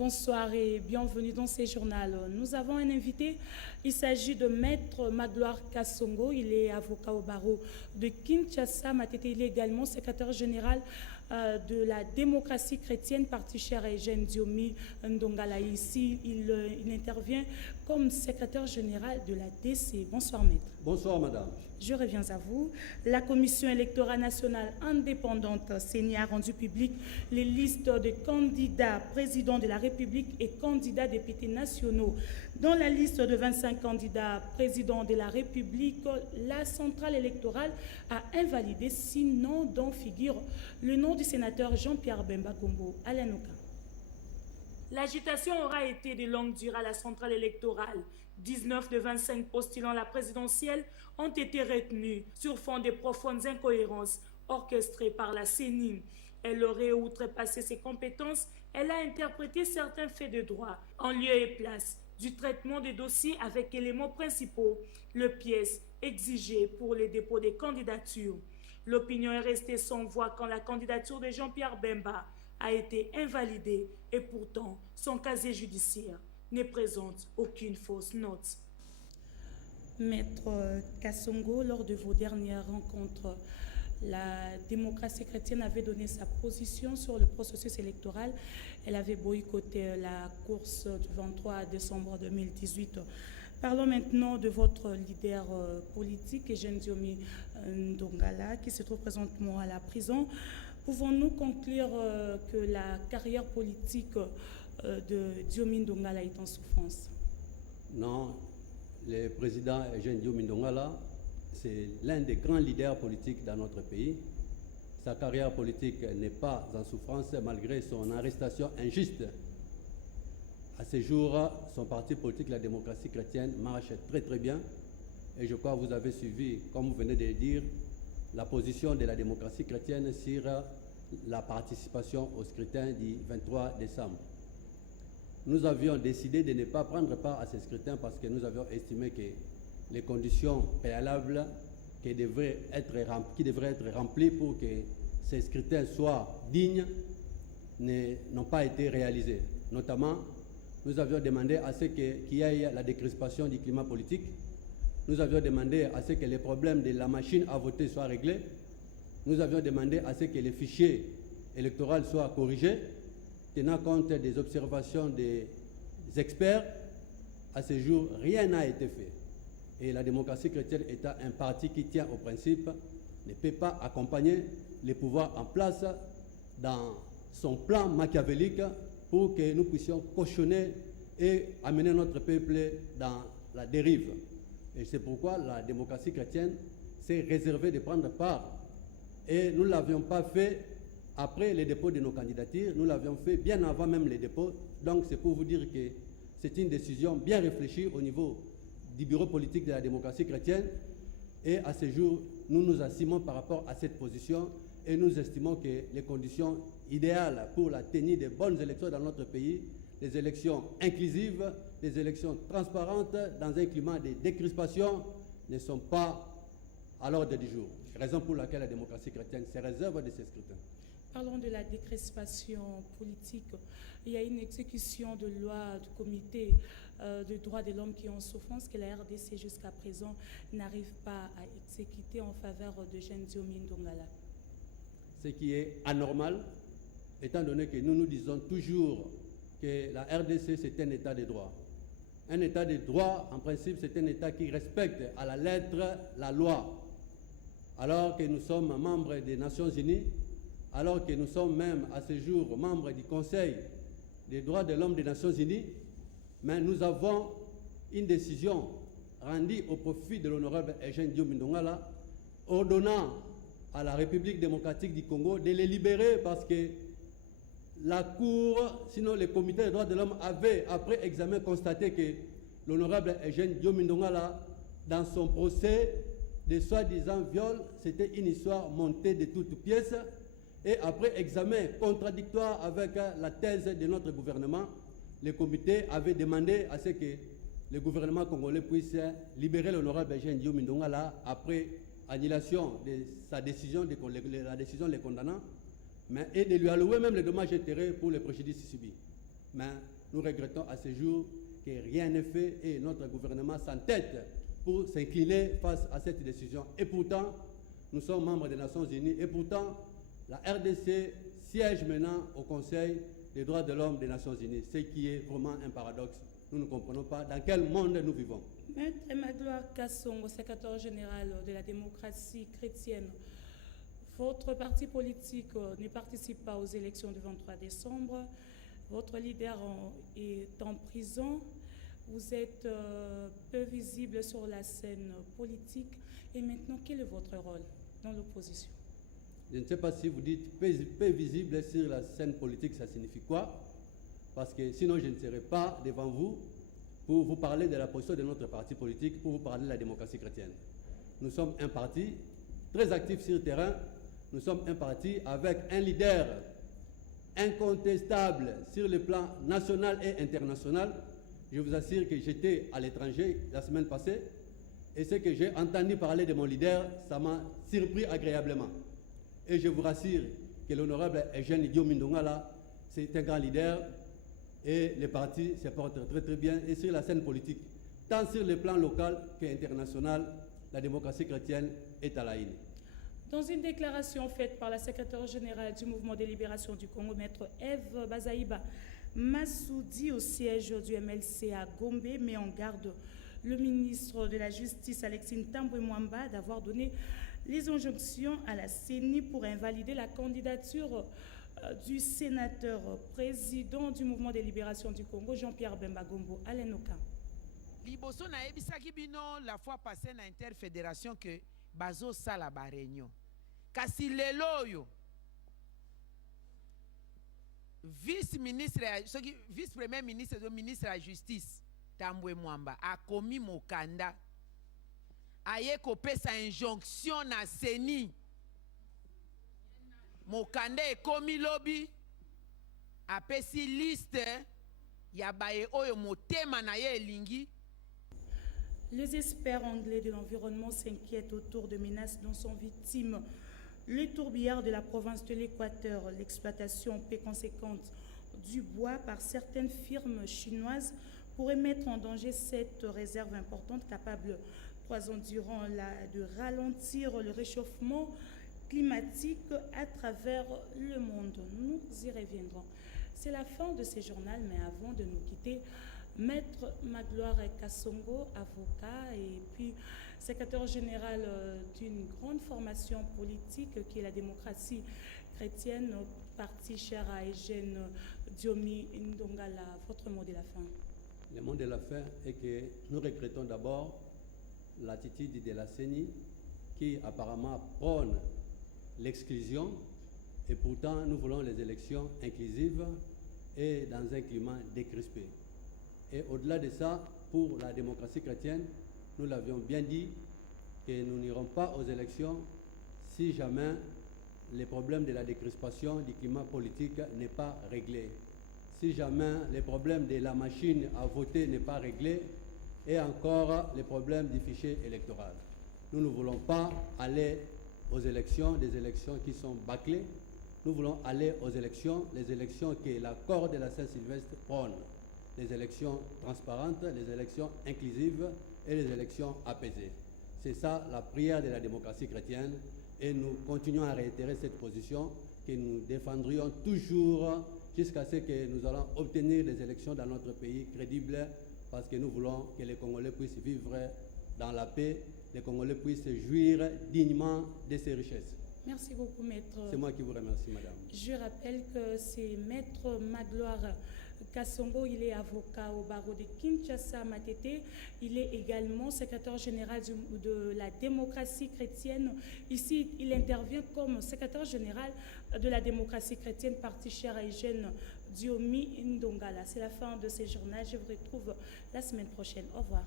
Bonsoir et bienvenue dans ce journal. Nous avons un invité, il s'agit de Maître Magloire Kassongo, il est avocat au barreau de Kinshasa. Matete, il est également secrétaire général de la démocratie chrétienne, parti cher et Eugène Diomi Ndongala. Ici, il intervient comme secrétaire général de la DC. Bonsoir Maître. Bonsoir Madame. Je reviens à vous. La Commission électorale nationale indépendante CENI a rendu public les listes de candidats présidents de la République et candidats députés nationaux. Dans la liste de 25 candidats présidents de la République, la centrale électorale a invalidé 6 noms dont figure le nom du sénateur Jean-Pierre Bemba Gombo. Alain Oka. L'agitation aura été de longue durée à la centrale électorale. 19 de 25 postulants à la présidentielle ont été retenus sur fond de profondes incohérences orchestrées par la CENI. Elle aurait outrepassé ses compétences, elle a interprété certains faits de droit en lieu et place du traitement des dossiers avec éléments principaux, les pièces exigées pour le dépôt des candidatures. L'opinion est restée sans voix quand la candidature de Jean-Pierre Bemba a été invalidée et pourtant son casier judiciaire ne présente aucune fausse note. Maître Kassongo, lors de vos dernières rencontres, la démocratie chrétienne avait donné sa position sur le processus électoral. Elle avait boycotté la course du 23 décembre 2018. Parlons maintenant de votre leader politique, Eugène Diomi Ndongala, qui se trouve présentement à la prison. Pouvons-nous conclure que la carrière politique de Diomi Ndongala est en souffrance? Non, le président Eugène Diomi Ndongala, c'est l'un des grands leaders politiques dans notre pays. Sa carrière politique n'est pas en souffrance malgré son arrestation injuste. À ce jour, son parti politique, la démocratie chrétienne, marche très très bien. Et je crois que vous avez suivi, comme vous venez de le dire, la position de la démocratie chrétienne sur la participation au scrutin du 23 décembre. Nous avions décidé de ne pas prendre part à ce scrutin parce que nous avions estimé que les conditions préalables qui devraient être remplies pour que ces scrutins soient dignes n'ont pas été réalisés. Notamment, nous avions demandé à ce qu'il y ait la décrispation du climat politique. Nous avions demandé à ce que les problèmes de la machine à voter soient réglés. Nous avions demandé à ce que les fichiers électoraux soient corrigés, tenant compte des observations des experts. À ce jour, rien n'a été fait. Et la démocratie chrétienne étant un parti qui tient au principe, ne peut pas accompagner les pouvoirs en place dans son plan machiavélique pour que nous puissions cautionner et amener notre peuple dans la dérive. Et c'est pourquoi la démocratie chrétienne s'est réservée de prendre part. Et nous ne l'avions pas fait après le dépôt de nos candidatures, nous l'avions fait bien avant même les dépôts. Donc c'est pour vous dire que c'est une décision bien réfléchie au niveau du bureau politique de la démocratie chrétienne. Et à ce jour, nous nous assumons par rapport à cette position et nous estimons que les conditions idéales pour la tenue de bonnes élections dans notre pays, les élections inclusives, les élections transparentes dans un climat de décrispation ne sont pas à l'ordre du jour. Raison pour laquelle la démocratie chrétienne se réserve de ces scrutins. Parlons de la décrispation politique. Il y a une exécution de loi du comité de droits de l'homme qui est en souffrance que la RDC jusqu'à présent n'arrive pas à exécuter en faveur de Eugène Diomi Ndongala. Ce qui est anormal, étant donné que nous nous disons toujours que la RDC c'est un état de droit. Un état de droit, en principe, c'est un état qui respecte à la lettre la loi. Alors que nous sommes membres des Nations Unies, alors que nous sommes même à ce jour membres du Conseil des droits de l'homme des Nations Unies, mais nous avons une décision rendue au profit de l'honorable Eugène Diomi Ndongala, ordonnant à la République démocratique du Congo de les libérer parce que la Cour, sinon le comité des droits de l'homme avait, après examen, constaté que l'honorable Eugène Diomi Ndongala, dans son procès de soi-disant viol, c'était une histoire montée de toutes pièces. Et après examen contradictoire avec la thèse de notre gouvernement, le comité avait demandé à ce que le gouvernement congolais puisse libérer l'honorable Eugène Diomi Ndongala après annulation de sa décision, la décision les condamnant, mais et de lui allouer même les dommages et intérêts pour les préjudices subis. Mais nous regrettons à ce jour que rien n'est fait et notre gouvernement s'entête pour s'incliner face à cette décision. Et pourtant, nous sommes membres des Nations Unies et pourtant, la RDC siège maintenant au Conseil des droits de l'homme des Nations Unies, ce qui est vraiment un paradoxe. Nous ne comprenons pas dans quel monde nous vivons. Maître Magloire Kassongo, secrétaire général de la démocratie chrétienne, votre parti politique ne participe pas aux élections du 23 décembre. Votre leader est en prison. Vous êtes peu visible sur la scène politique. Et maintenant, quel est votre rôle dans l'opposition? Je ne sais pas si vous dites peu visible sur la scène politique, ça signifie quoi? Parce que sinon, je ne serai pas devant vous pour vous parler de la position de notre parti politique, pour vous parler de la démocratie chrétienne. Nous sommes un parti très actif sur le terrain. Nous sommes un parti avec un leader incontestable sur le plan national et international. Je vous assure que j'étais à l'étranger la semaine passée et ce que j'ai entendu parler de mon leader, ça m'a surpris agréablement. Et je vous rassure que l'honorable Eugène Diomine Ndongala, c'est un grand leader et le parti se porte très très bien et sur la scène politique, tant sur le plan local qu'international, la démocratie chrétienne est à la une. Dans une déclaration faite par la secrétaire générale du Mouvement de libération du Congo, Maître Eve Bazaïba Massoudi, au siège du MLC à Gombe, met en garde le ministre de la Justice, Alexis Tambwe Mwamba, d'avoir donné les injonctions à la CENI pour invalider la candidature du sénateur président du Mouvement de libération du Congo, Jean-Pierre Bemba Gombo. Alenoka. Liboso na ebisaki bino la fois passée na interfédération que bazo sala ba réunion. Kasi lelo oyo vice-premier ministre de ministre de la Justice Tambwe Mwamba a commis mokanda aye kopesa injonction na CENI mokanda e komi lobby apesi liste ya baye oyo motema na ye elingi. Les experts anglais de l'environnement s'inquiètent autour de menaces dont sont victimes les tourbillards de la province de l'Équateur, l'exploitation peu conséquente du bois par certaines firmes chinoises pourrait mettre en danger cette réserve importante capable 3 ans durant de ralentir le réchauffement climatique à travers le monde. Nous y reviendrons. C'est la fin de ce journal, mais avant de nous quitter, Maître Magloire Kassongo, avocat et puis secrétaire général d'une grande formation politique qui est la démocratie chrétienne, parti cher à Eugène Diomine Ndongala. Votre mot de la fin? Le mot de la fin est que nous regrettons d'abord l'attitude de la CENI qui apparemment prône l'exclusion et pourtant nous voulons les élections inclusives et dans un climat décrispé. Et au-delà de ça, pour la démocratie chrétienne, nous l'avions bien dit que nous n'irons pas aux élections si jamais le problème de la décrispation du climat politique n'est pas réglé. Si jamais le problème de la machine à voter n'est pas réglé et encore le problème du fichier électoral. Nous ne voulons pas aller aux élections, des élections qui sont bâclées. Nous voulons aller aux élections, les élections que l'accord de la Saint-Sylvestre prône. Les élections transparentes, les élections inclusives et les élections apaisées. C'est ça la prière de la démocratie chrétienne et nous continuons à réitérer cette position que nous défendrions toujours jusqu'à ce que nous allons obtenir des élections dans notre pays crédibles parce que nous voulons que les Congolais puissent vivre dans la paix, les Congolais puissent jouir dignement de ces richesses. Merci beaucoup, Maître. C'est moi qui vous remercie, Madame. Je rappelle que c'est Maître Magloire Kassongo, il est avocat au barreau de Kinshasa, Matete. Il est également secrétaire général de la démocratie chrétienne. Ici, il intervient comme secrétaire général de la démocratie chrétienne, parti cher à Eugène Diomine Ndongala. C'est la fin de ce journal. Je vous retrouve la semaine prochaine. Au revoir.